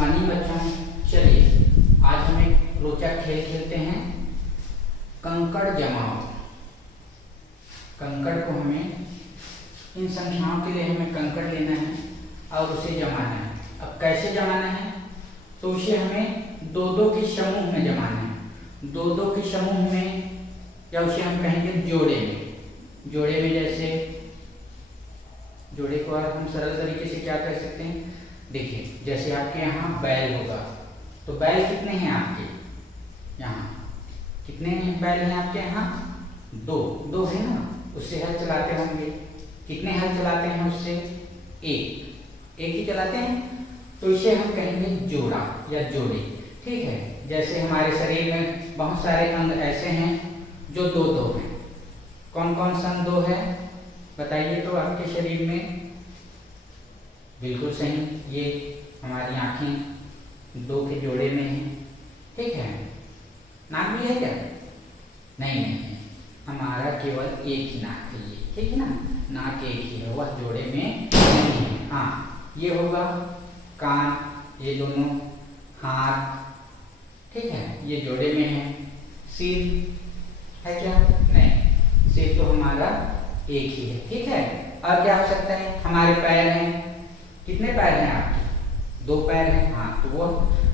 Morning बच्चों, चलिए आज हम एक रोचक खेल खेलते हैं। कंकड़ जमाओ। कंकड़ को हमें इन संख्याओं के लिए हमें कंकड़ लेना है और उसे जमाना है। अब कैसे जमाना है, तो उसे हमें दो दो के समूह में जमाना है। दो दो के समूह में, या उसे हम कहेंगे जोड़े में। जोड़े में जैसे जोड़े को और हम सरल तरीके से क्या कह सकते हैं, देखिए जैसे आपके यहाँ बैल होगा, तो बैल कितने हैं आपके यहाँ, कितने बैल हैं आपके यहाँ? दो। दो है ना, उससे हल चलाते होंगे। कितने हल चलाते हैं उससे? एक ही चलाते हैं, तो इसे हम कहेंगे जोड़ा या जोड़े। ठीक है, जैसे हमारे शरीर में बहुत सारे अंग ऐसे हैं जो दो दो हैं। कौन कौन सा अंग दो है बताइए तो आपके शरीर में? बिल्कुल सही, ये हमारी आंखें दो के जोड़े में हैं। ठीक है, नाक भी है क्या? नहीं, हमारा केवल एक ही नाक है ये। ठीक है ना, नाक एक ही है, वह जोड़े में नहीं है। हाँ, ये होगा कान, ये दोनों हाथ। ठीक है, ये जोड़े में है। सिर है क्या? नहीं, सिर तो हमारा एक ही है। ठीक है, और क्या हो सकता है? हमारे पैर हैं। कितने पैर हैं आपके? दो पैर हैं। हाँ, तो वो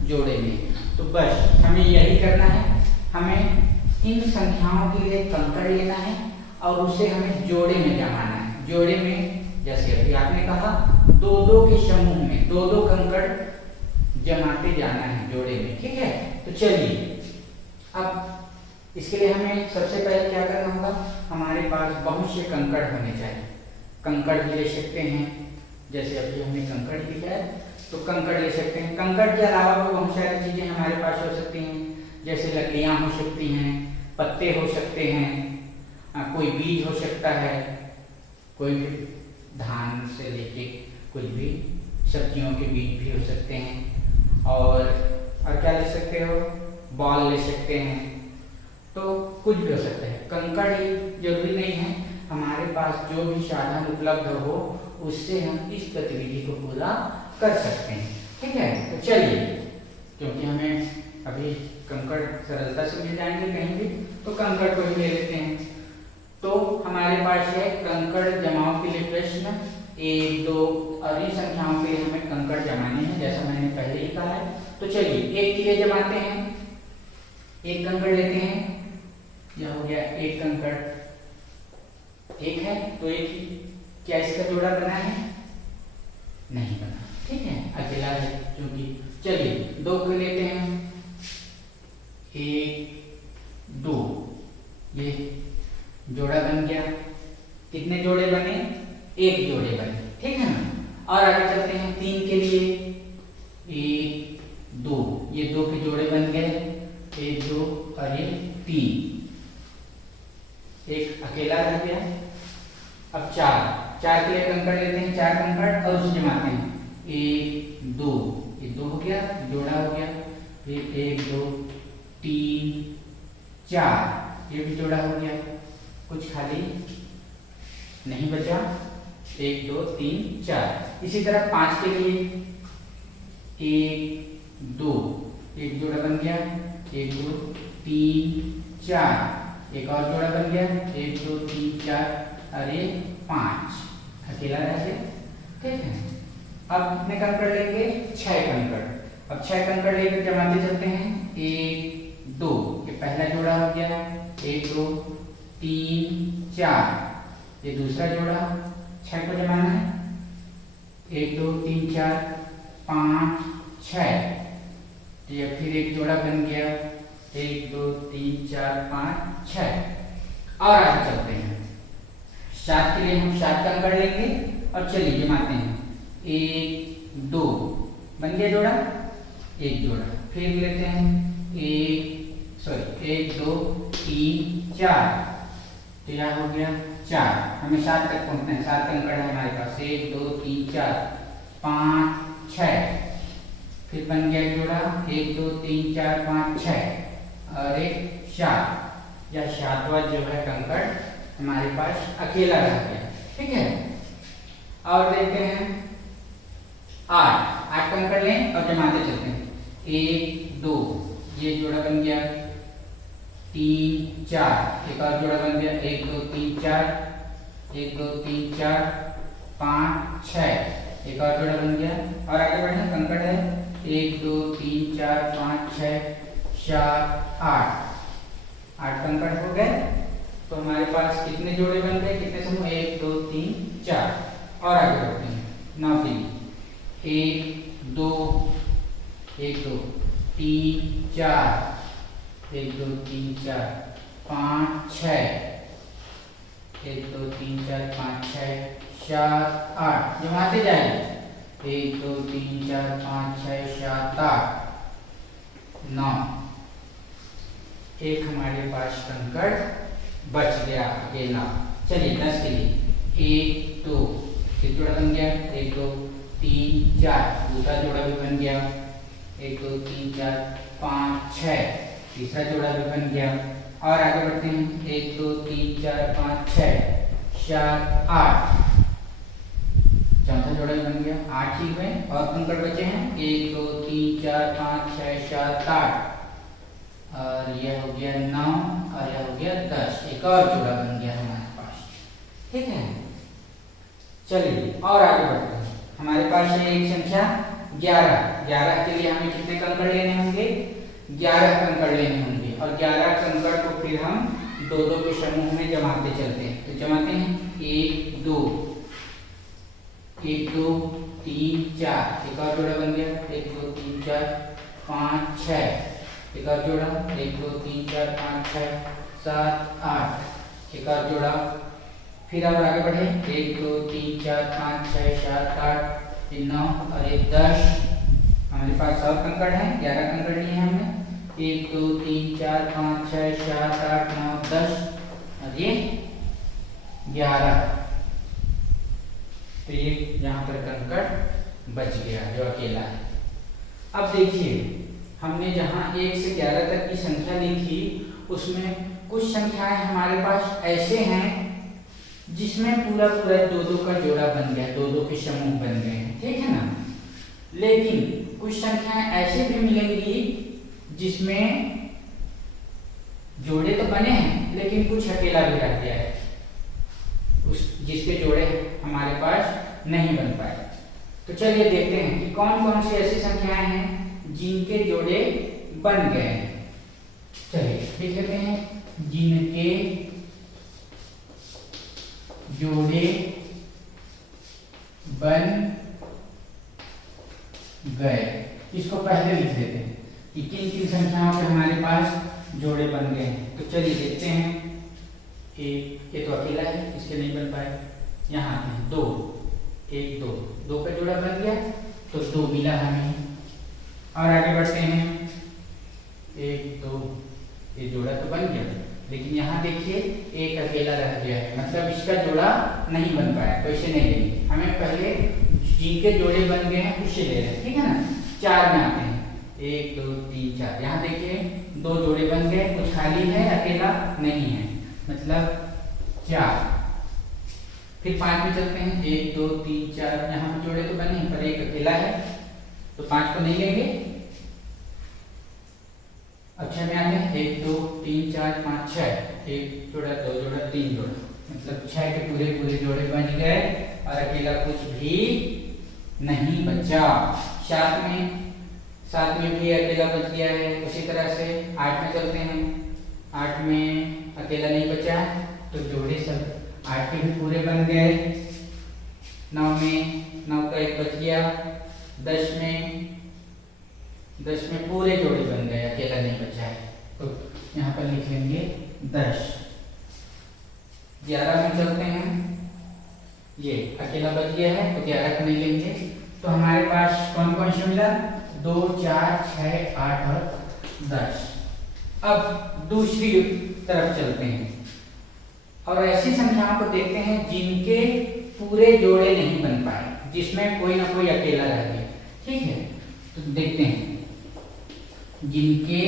जोड़े में। तो बस हमें यही करना है, हमें इन संख्याओं के लिए कंकड़ लेना है और उसे हमें जोड़े में जमाना है। जोड़े में जैसे अभी आपने कहा, दो दो के समूह में दो दो कंकड़ जमाते जाना है जोड़े में। ठीक है, तो चलिए अब इसके लिए हमें सबसे पहले क्या करना होगा, हमारे पास बहुत से कंकड़ होने चाहिए। कंकड़ भी ले सकते हैं, जैसे अभी हमने कंकड़ लिया है तो कंकड़ ले सकते हैं। कंकड़ के अलावा भी बहुत सारी चीजें हमारे पास हो सकती हैं, जैसे लकड़ियां हो सकती हैं, पत्ते हो सकते हैं, कोई बीज हो सकता है, कोई भी धान से लेके कुछ भी सब्जियों के बीज भी हो सकते हैं। और क्या ले सकते हो? बॉल ले सकते हैं, तो कुछ भी हो सकता है। कंकड़ ही जरूरी नहीं है, हमारे पास जो भी साधन उपलब्ध हो उससे हम इस गतिविधि को पूरा कर सकते हैं। ठीक है, तो चलिए, क्योंकि हमें अभी कंकड़ सरलता से मिल जाएंगे कहीं भी, तो कंकड़ को ही ले लेते हैं। तो हमारे पास है कंकड़ जमाओ के लिए प्रश्न 1, 2 और इन संख्याओं के लिए हमें कंकड़ जमाने हैं, जैसा मैंने पहले ही कहा है। तो चलिए एक के लिए जमाते हैं। एक कंकड़ लेते हैं, यह हो गया एक कंकड़। एक है तो एक ही। क्या इसका जोड़ा बना है? नहीं बना। ठीक है, अकेला है क्योंकि। चलिए दो को लेते हैं, 1, 2, ये जोड़ा बन गया। कितने जोड़े बने? एक जोड़े बने। ठीक है ना, और आगे चलते हैं 3 के लिए, 1, 2, ये दो के जोड़े बन गए, 1, 2 और ये 3। एक अकेला रह गया। अब 4 के लिए कंकड़ लेते हैं, 4 कंकड़ और उसे जमाते हैं। 1, 2, ये 2 हो गया, जोड़ा हो गया। फिर 1, 2, 3, 4, ये भी जोड़ा हो गया। कुछ खाली नहीं बचा, 1, 2, 3, 4। इसी तरह 5 के लिए 1, 2, एक जोड़ा बन गया, 1, 2, 3, 4, एक और जोड़ा बन गया, 1, 2, 3, 4 और ये 5 अकेला रह गया। ठीक है, अब कितने कंकड़ लेंगे? 6 कंकड़। अब 6 कंकड़ लेकर जमाते चलते हैं। 1, 2, ये पहला जोड़ा हो गया, 1, 2, 3, 4, ये दूसरा जोड़ा। 6 को जमाना है, 1, 2, 3, 4, 5, 6। ये फिर एक जोड़ा बन गया, 1, 2, 3, 4, 5, 6। और आगे चलते हैं। 7 के लिए हम 7 कंकड़ लेंगे और चलिए जमाते हैं। 1, 2 बन गया जोड़ा, एक जोड़ा। फिर लेते हैं 1, 2, 3, 4, तो यह हो गया 4। हमें 7 तक पहुंचना है, 7 कंकड़ है हमारे पास। 1, 2, 3, 4, 5, 6। फिर बन गया जोड़ा, 1, 2, 3, 4, 5, 6 और एक 7। यह 7वां जो है कंकड़ हमारे पास अकेला रह गया। ठीक है, और देखते हैं 8। 8 कंकड़ लें और जमाते चलते हैं। 1 2, ये जोड़ा बन गया। 3 4, एक और जोड़ा बन गया। 1 2 3 4, 1 2 3 4 5 6, एक और जोड़ा बन गया। और आगे बढ़े, कंकड़ है 1 2 3 4 5 6 7 8, 8 कंकड़ हो गए। तो हमारे पास कितने जोड़े बन गए, कितने समूह, 1 2 3 4। और आगे बढ़ते हैं। 9 3, 1 2 1 2 3 4, 1 2 3 4 5 6, 1 2 3 4 5 6 7 8, जमाते जाइए। 1 2 3 4 5 6 7 8 9, एक हमारे पास कंकड़ बच गया अकेला। चलिए 10 के लिए 1 2, एक जोड़ा बन गया। 1 2 3 4, दूसरा जोड़ा भी बन गया। 1 2 3 4 5 6, तीसरा जोड़ा भी बन गया। और आगे बढ़ते हैं। 1 2 3 4 5 6 7 8, चौथा जोड़ा भी बन गया। 8 ही हुए और कंकड़ बचे हैं 1 2 3 4 5 6 7 8, और यह हो गया 9 और यह हो गया 10, एक और जोड़ा बन गया हमारे पास। ठीक है, चलिए और आगे बढ़ते हैं। हमारे पास ये एक संख्या 11 के लिए हमें कितने कंकड़ लेने होंगे, 11 कंकड़ लेने होंगे। और 11 कंकड़ को फिर हम 2 के समूह में जमाते चलते हैं। तो जमाते हैं 1 2 1 2 3 4, एक और जोड़ा बन गया। 1 2 3 4 5 6, एक और जोड़ा। 1 2 3 4 5 6 7 8, एक और जोड़ा। फिर और आगे बढ़े। 1 2 3 4 5 6 7 8 9 और 10। हमारे पास और कंकड़ हैं, 11 कंकड़ लिए हैं हमने। 1 2 3 4 5 6 7 8 9 10 और ये 11। तो ये यहाँ पर कंकड़ बच गया जो अकेला है। अब देखिए, हमने जहाँ 1 से 11 तक की संख्या ली थी, उसमें कुछ संख्याएं हमारे पास ऐसे हैं जिसमें पूरा 2 का जोड़ा बन गया, 2 के समूह बन गए हैं। ठीक है ना। लेकिन कुछ संख्याएं ऐसे भी मिलेंगी जिसमें जोड़े तो बने हैं लेकिन कुछ अकेला भी रह गया है, जिसके जोड़े हमारे पास नहीं बन पाए। तो चलिए देखते हैं कि कौन कौन सी ऐसी संख्याएं हैं जिनके जोड़े बन गए हैं। चलिए देख लेते हैं, जिनके जोड़े बन गए। इसको पहले लिख लेते हैं कि किन किन संख्याओं के हमारे पास जोड़े बन गए हैं। तो चलिए देखते हैं। एक, ये तो अकेला है, इसके नहीं बन पाए। यहाँ पे 2 1 2, 2 का जोड़ा बन गया तो 2 मिला हमें। और आगे बढ़ते हैं। 1 2, ये जोड़ा तो बन गया, लेकिन यहाँ देखिए एक अकेला रह गया है, मतलब इसका जोड़ा नहीं बन पाया, तो इसे नहीं लेंगे। हमें पहले जिनके जोड़े बन गए हैं उसे ले रहे हैं। ठीक है ना। 4 में आते हैं। 1 2 3 4, यहाँ देखिए 2 जोड़े बन गए, कुछ खाली है, अकेला नहीं है, मतलब 4। फिर 5 में चलते हैं। 1 2 3 4, यहाँ पे जोड़े तो बने हैं पर एक अकेला है, तो 5 को नहीं लेंगे। अब 6 में आते हैं। 1 2 3 4 5 6, एक जोड़ा 2 जोड़ा 3 जोड़ा, मतलब 6 के पूरे जोड़े बच गए और अकेला कुछ भी नहीं बचा। 7 में भी अकेला बच गया है। उसी तरह से 8 में चलते हैं। 8 में अकेला नहीं बचा, तो जोड़े सब 8 के भी पूरे बन गए। 9 का एक बच गया। 10 में पूरे जोड़े बन गए, अकेला नहीं बचा है, तो यहाँ पर लिख लेंगे 10। 11 में चलते हैं। ये अकेला बच गया है तो 11 को नहीं लेंगे। तो हमारे पास कौन कौन से मिला, 2 4 6 8 और 10। अब दूसरी तरफ चलते हैं और ऐसी संख्याओं को देखते हैं जिनके पूरे जोड़े नहीं बन पाए, जिसमें कोई ना कोई अकेला रह गया। ठीक है, तो देखते हैं जिनके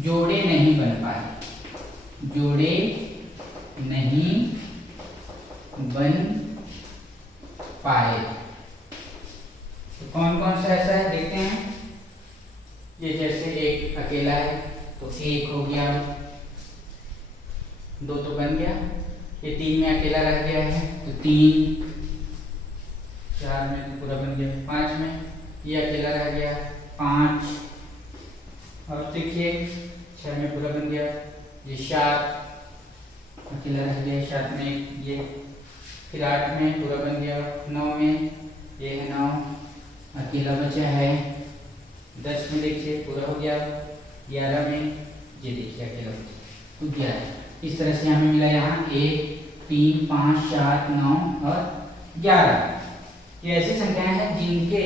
जोड़े नहीं बन पाए, जोड़े नहीं बन पाए। तो कौन कौन सा ऐसा है देखते हैं। ये जैसे एक अकेला है तो एक हो गया, दो तो बन गया। ये 3 में अकेला रह गया है तो 3, 4 में तो पूरा बन गया। 5 में ये अकेला रह गया 5, और देखिए 6 में पूरा बन गया। ये 7 अकेला रह गया 7 में ये, फिर 8 में पूरा बन गया। 9 में ये है 9 अकेला बचा है। 10 में देखिए पूरा हो गया। 11 में ये देखिए अकेला बचा तो 11। इस तरह से हमें मिला यहाँ 1, 3, 5, 7, 9 और 11। ये ऐसी संख्याएं हैं जिनके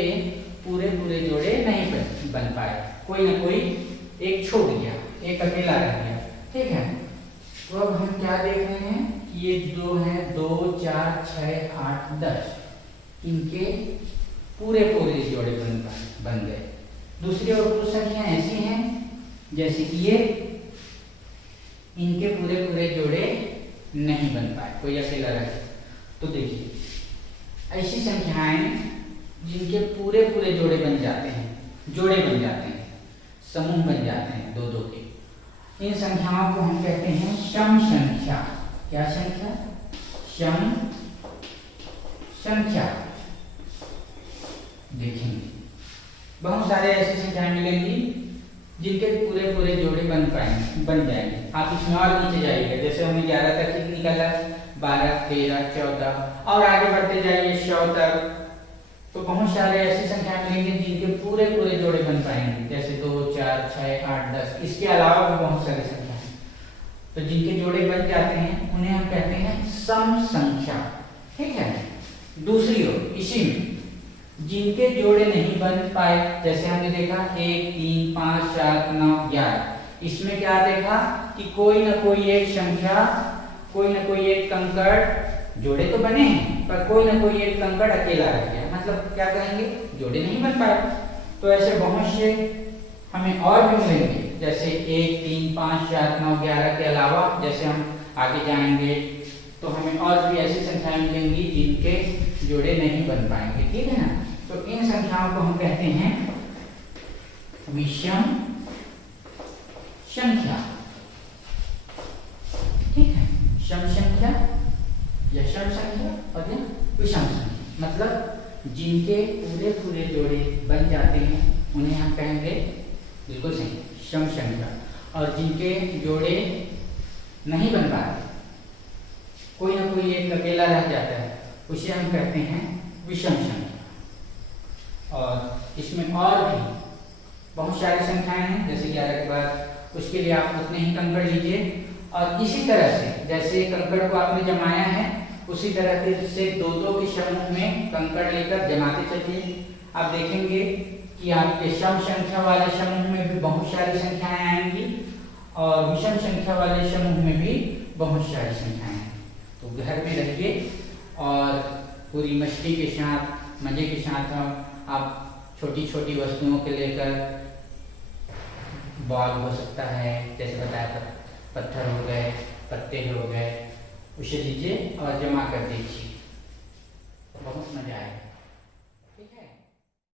पूरे पूरे जोड़े नहीं बन पाए, कोई ना कोई एक छूट गया, एक अकेला रह गया। ठीक है, तो अब हम क्या देख रहे हैं कि ये 2 हैं, 2, 4, 6, 8, 10, इनके पूरे पूरे जोड़े बन गए। दूसरी और कुछ संख्या ऐसी हैं जैसे कि ये, इनके पूरे पूरे जोड़े नहीं बन पाए, कोई अकेला रह गया। तो देखिए ऐसी संख्याएं जिनके पूरे पूरे जोड़े बन जाते हैं, समूह बन जाते हैं 2-2 के, इन संख्याओं को हम कहते हैं सम संख्या। क्या संख्या? सम संख्या। देखेंगे बहुत सारे ऐसी संख्याएं मिलेंगी जिनके पूरे पूरे जोड़े बन जाएंगे। आप इसमें और नीचे जाइएगा, जैसे हमने 11 तक ही निकाला, 12, 13, 14 और आगे बढ़ते जाइए 100 तक, तो बहुत सारे ऐसी संख्याएं मिलेंगी जिनके पूरे पूरे जोड़े बन पाएंगे, जैसे 2, 4, 6, 8, 10। इसके अलावा भी बहुत सारी संख्याएं, तो जिनके जोड़े बन जाते हैं उन्हें हम कहते हैं सम संख्या। ठीक है, दूसरी ओर इसी में जिनके जोड़े नहीं बन पाए, जैसे हमने देखा 1, 3, 5, 7, 9, 11, इसमें क्या देखा कि कोई ना कोई एक संख्या, कोई ना कोई एक कंकड़, जोड़े तो बने हैं पर कोई ना कोई एक कंकड़ अकेला रह गया, मतलब क्या कहेंगे, जोड़े नहीं बन पाए। तो ऐसे बहुत से हमें और भी मिलेंगे, जैसे 1, 3, 5, 7, 9, 11 के अलावा जैसे हम आगे जाएंगे तो हमें और भी ऐसी संख्याएं मिलेंगी जिनके जोड़े नहीं बन पाएंगे। ठीक है ना, तो इन संख्याओं को हम कहते हैं विषम संख्या। ठीक है, सम संख्या या सम संख्या और या विषम संख्या, मतलब जिनके पूरे पूरे जोड़े बन जाते हैं उन्हें हम कहेंगे, बिल्कुल सही, सम संख्या। और जिनके जोड़े नहीं बन पाते, कोई ना कोई एक अकेला रह जाता है, उसे हम कहते हैं विषम संख्या। और इसमें और भी बहुत सारी संख्याएं हैं, जैसे 11 के बाद उसके लिए आप उतने ही कंकड़ लीजिए, और इसी तरह से जैसे कंकड़ को आपने जमाया है उसी तरह से 2-2 के समूह में कंकड़ लेकर जमाते चलिए। आप देखेंगे कि आपके सम संख्या वाले समूह में भी बहुत सारी संख्याएं आएंगी और विषम संख्या वाले समूह में भी बहुत सारी संख्याएं हैं। तो घर में रहिए और पूरी मस्ती के साथ, मजे के साथ आप छोटी छोटी वस्तुओं के लेकर, बॉल हो सकता है, जैसे बताया पत्थर हो गए, पत्ते हो गए, उसे लीजिए और जमा कर दीजिए, बहुत मजा आएगा।